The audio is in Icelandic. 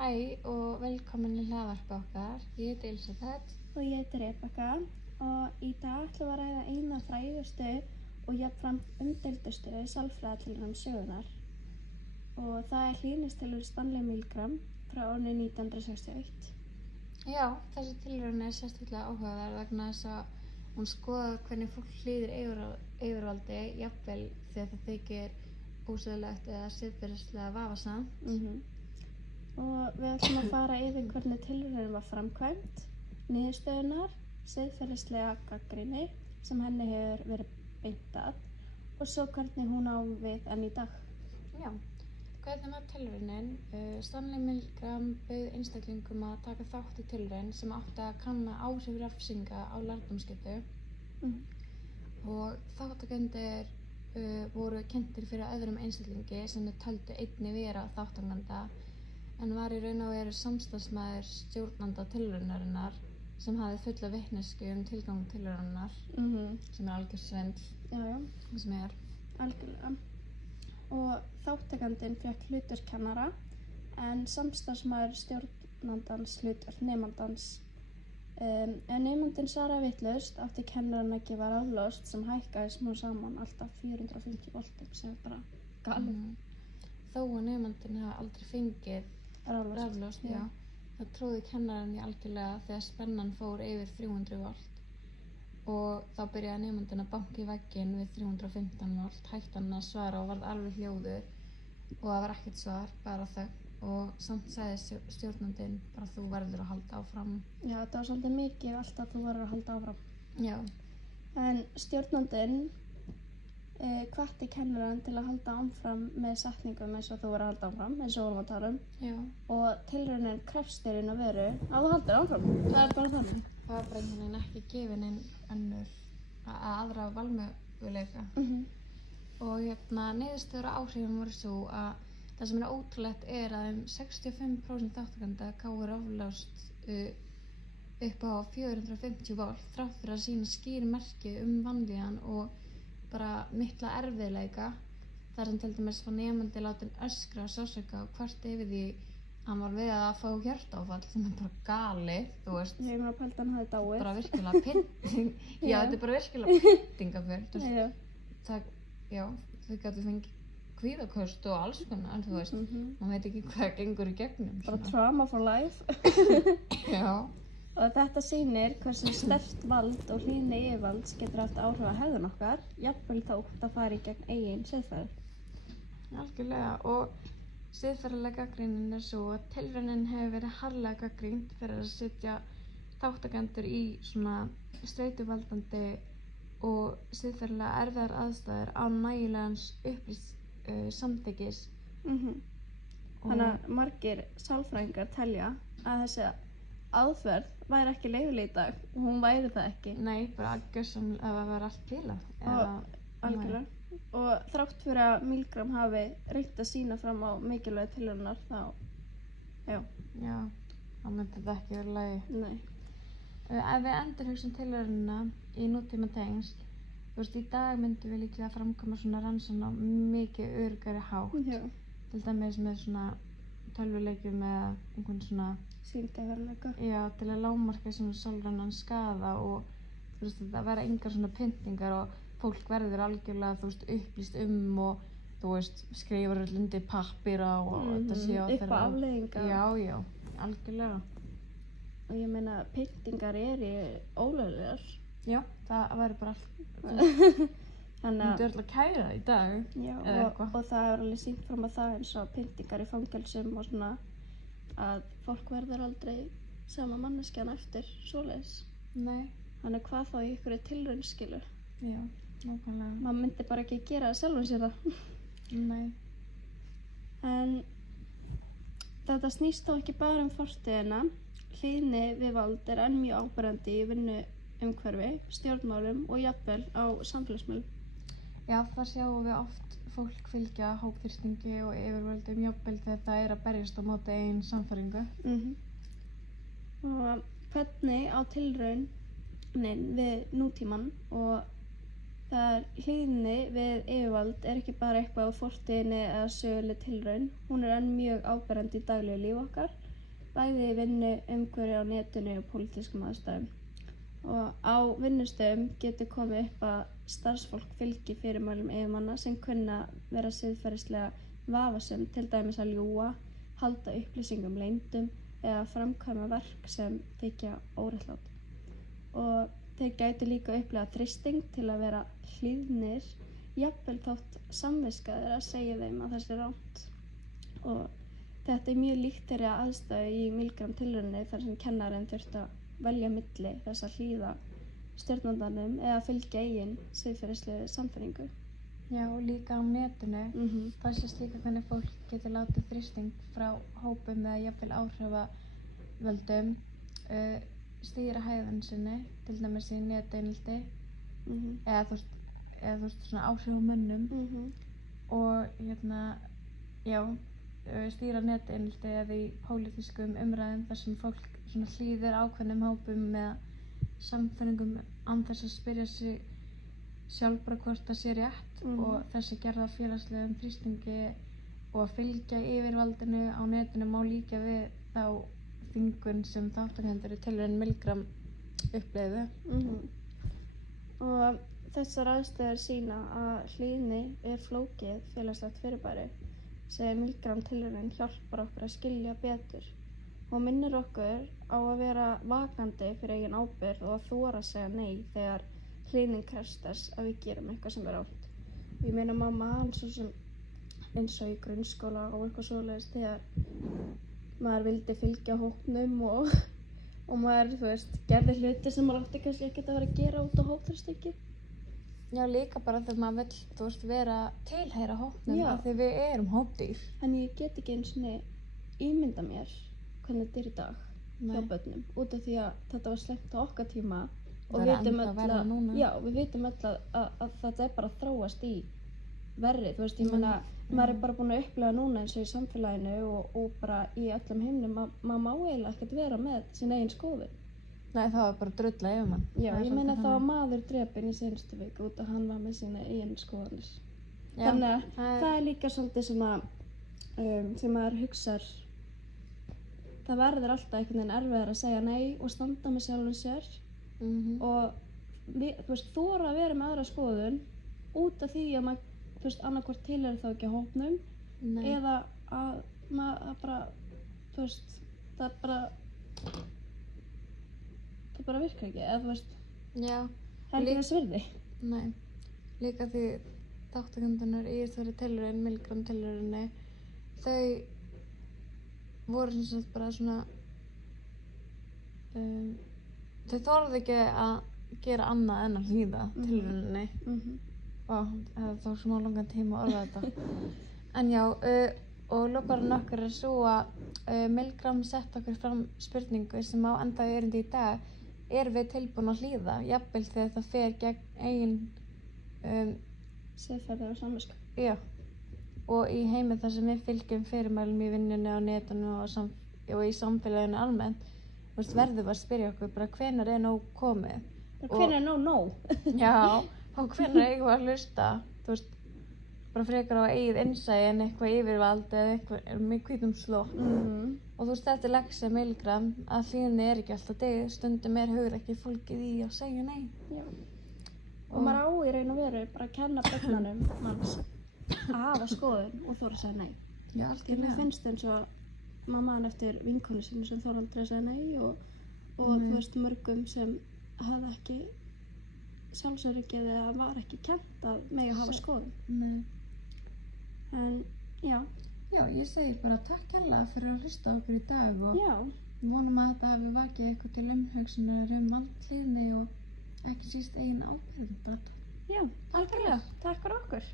Hæ og velkomin í hlaðvarpið okkar. Ég heiti Elisabeth. Og ég heiti Rebekka og í dag ætlum við að ræða eina frægustu og jafnframt umdeildustu sálfræðitilraun sögunnar. Og það er hlýðnistilraun Stanley Milgram frá árinu 1961. Já, þessi tilraun er sérstaklega áhugaverð vegna þess að hún skoðar hvernig fólk hlýðir yfirvaldi jafnvel þegar það þykir ósögulegt eða siðferðislega vafasamt. Og við ætlum að fara yfir hvernig tilraunin var framkvæmd, niðurstöðunar, siðferðislega gagnrýni sem henni hefur verið beint að og svo hvernig hún á við enn í dag. Já, hvernig var tilraunin? Stanley Milgram bauð einstaklingum að taka þátt í tilraun sem átti að kanna áhrif refsinga á lærdómsgetu og þáttakendur voru kynntir fyrir öðrum einstaklingi sem þau töldu einnig vera þátttakanda en var í raun og veru samstarfsmaður stjórnanda tilraunarinnar sem hafði fulla vitneskju tilgang tilraunarinnar sem algjör svindl. Já. Sem Algjörlega. Og þáttakandinn fékk hlutverk kennara en samstarfsmaður stjórnandans hlutverk nemandans. Ef nemandinn svaraði vitlaust átti kennarinn að gefa raflost sem hækkaði smá saman alltaf 450 voltum sem er bara galið. Þó að nemandinn hafi aldrei fengið raflost, já. Það trúði kennarinn í algjörlega þegar spennan fór yfir 300 volt og þá byrjaði nemandinn að banka í vegginn við 315 volt, hætti hann að svara og varð alveg hljóður og það var ekkert svar, bara þögn og samt sagði stjórnandinn bara þú verður að halda áfram. Já, það var svolítið mikið alltaf þú verður að halda áfram. Já. En stjórnandinn hvatti kennarann til að halda áfram með setningum eins og þú verður að halda áfram, eins og vorum að tala um. Já. Og tilraunin krefst þér inn að veru að þú haldir áfram. Það er bara þannig. Það var bara einhvern veginn ekki gefin einn önnur aðra valmöguleika. Og niðurstöður og áhrifin voru svo að það sem er ótrúlegt er að 65% þáttakenda gáfu raflost upp á 450 volt þrátt fyrir að sýna skýr merki vanlíðan og bara mikla erfiðleika þar sem til dæmis var nemandi látinn öskra og sársauka og kvarta yfir því hann var við að fá hjartaáfall sem er bara galið, þú veist. Ég meina pældi hann hafði dáið. Bara virkilega pynting. Já, þetta er bara virkilega pyntingaför. Þau gætu fengið kvíðaköst og alls konar, þú veist. Man veit ekki hvað gengur í gegnum. Bara trauma for life. Já. Og þetta sýnir hversu sterkt vald og hlýðni yfirvalds getur haft áhrif á hegðun okkar, jafnvel þótt að fara í gegn eigin siðferði. Algjörlega, og siðferðilega gagnrýnin er svo að tilraunin hefur verið harðlega gagnrýnd fyrir að setja þáttakendur í svona streituvaldandi og siðferðilega erfiðar aðstæður án nægilegans upplýsts samþykkis. Þannig að margir sálfræðingar telja að þessi aðferð væri ekki leyfileg í dag og hún væri það ekki. Nei, bara gjörsamlega ef það væri allt bilað. Algjörlega. Og þrátt fyrir að Milgram hafi reynt að sýna fram á mikilvægi tilraunar þá, þá myndi þetta ekki vera í lagi. Nei. Ef við endurhugsum tilraunina í nútíma tengsl, þú veist, í dag myndum við líklega framkvæma svona rannsókn á mikið öruggari hátt. Já. Til dæmis með svona tölvuleikjum eða einhvern svona sýndarveruleika. Já, til að lágmarka svona sálrænan skaða og þú veist, þetta verða engar svona pyntingar og fólk verður algjörlega, þú veist, upplýst og þú veist, skrifar öll undir pappíra og þetta sé á upp á afleiðingar. Já, algjörlega. Og ég meina, pyntingar ólöglegar. Já, það væri bara allt. Myndu öll að kæra í dag. Já, og það er alveg sýnt fram á það eins og pyntingar í fangelsum og svona að fólk verður aldrei sama manneskjan eftir svoleiðis. Nei. Þannig hvað þá í ykkur tilraun skilur. Já, nákvæmlega. Maður myndi bara ekki gera það sjálfum sér það. Nei. En þetta snýst þó ekki bara fortíðina. Hlýðni við vald er enn mjög áberandi í vinnuumhverfi, stjórnmálum og jafnvel á samfélagsmiðlum. Já, þar sjáum við oft fólk fylgja hópþrýstingi og yfirvöldum jafnvel þegar það er að berjast á móti eigin sannfæringu. Og hvernig á tilraunin við nútímann og það er hlýðni við yfirvald er ekki bara eitthvað á fortíðinni eða söguleg tilraun. Hún er enn mjög áberandi í daglegu lífi okkar bæði í vinnu, umhverfi á netinu og pólitískum aðstæðum. Og á vinnustöðum getur komið upp að starfsfólk fylgi fyrirmælum yfirmanna sem kunna vera siðferðislega vafasöm, til dæmis að ljúga, halda upplýsingum leyndum eða framkvæma verk sem þykja óréttlátt. Og þeir gætu líka upplifa þrýsting til að vera hlýðnir, jafnvel þótt samviska þeirra segi þeim að það sé rangt. Og þetta er mjög líkt þeirri aðstæðu í Milgram-tilrauninni þar sem kennarinn þurfti að velja milli þess að hlýða stjórnandanum eða fylgja eigin siðferðislegu sannfæringu. Já, og líka á netinu. Það sést líka hvernig fólk getur látið þrýsting frá hópum eða jafnvel áhrifavöldum stýra hegðun sinni, til dæmis í neteinelti eða þú veist svona áhrifamönnum og stýra neteinelti eða í pólitískum umræðum þar sem fólk svona hlýðir ákveðnum hópum með samfæringum án þess að spyrja sig sjálf bara hvort það sé rétt og þessi gerða félagslegum þrýstingi og að fylgja yfirvaldinu á netinu má líka við þá þvingun sem þátttakendur í tilraun Milgram upplifðu. Og þessar aðstæður sýna að hlýðni er flókið félagslegt fyrirbæri sem Milgram-tilraunin hjálpar okkur að skilja betur og minnir okkur á að vera vakandi fyrir eigin ábyrgð og að þora að segja nei þegar hlýðning krefst þess að við gerum eitthvað sem er rangt. Ég meina mamma hans eins og í grunnskóla og eitthvað svoleiðis þegar maður vildi fylgja hópnum og maður, þú veist, gerði hluti sem maður átti kannski ekkert að vera að gera út á hópþrýstingi. Já, líka bara þegar maður vill, þú veist, vera tilheyra hópnum af því við erum hópdýr. En ég get ekki einu sinni ímynda mér hvernig þetta er í dag hjá börnum út af því að þetta var slengt á okkar tíma og við vitum öll að þetta er bara að þróast í verri, þú veist, ég meina maður er bara búin að upplifa núna eins og í samfélaginu og bara í öllum heimnum maður má eiginlega ekkert vera með sín eigin skoðun. Nei, það var bara drulla yfir mann. Já, ég meina það var maður drepinn í seinustu viku út að hann var með sína eigin skoðanir. Þannig að það er líka svolítið svona sem maður hugsar það verður alltaf einhvern veginn erfiðar að segja nei og standa með sjálfum sér og þú veist, þora að vera með aðra skoðun út af því að maður, þú veist, annarkvort tilheyrir þá ekki hópnum eða að maður bara, þú veist, það bara virkar ekki, eða þú veist, það er ekki þess virði. Nei, líka því þáttakendunar í þessari tilraun, Milgram-tilrauninni, þau voru sem sagt bara svona, þau þorðu ekki að gera annað en að hlýða tilrauninni. Það tók smá langan tíma að orða þetta. En já, og lokaðurinn okkar er svo að Milgram sett okkur fram spurningu sem á enda erindi í dag. Erum við tilbúin að hlýða, jafnvel þegar það fer gegn eigin siðferði og samvisku? Já, og í heimi þar sem við fylgjum fyrirmælum í vinnunni á netinu og í samfélaginu almennt, verðum við að spyrja okkur bara hvenær er nóg komið? Hvenær er nóg? Já, og hvenær eigum við að hlusta, þú veist, bara frekar á eigið innsæi en eitthvað yfirvald eða eitthvað með hvítum slott. Og þú veist, þetta er leksja Milgram að hlýðni er ekki alltaf dyggð, stundum er hugrekki fólkið í að segja nei. Já. Og maður á í raun og veru bara að kenna börnunum manns að hafa skoðun og þora að segja nei. Já, algjörlega. Mér finnst eins og mamman eftir vinkonu sinni sem þora aldrei að segja nei og þú veist mörgum sem hafði ekki sjálfsöryggið eða var ekki kennt að mega hafa skoðun. Nei. En já. Já, ég segi bara takk kærlega fyrir að hlusta okkur í dag og vonum að þetta hafi vakið eitthvað til umhugsunar valdhlýðni og ekki síst eigin ábyrgð. Já, algjörlega. Takk fyrir okkur.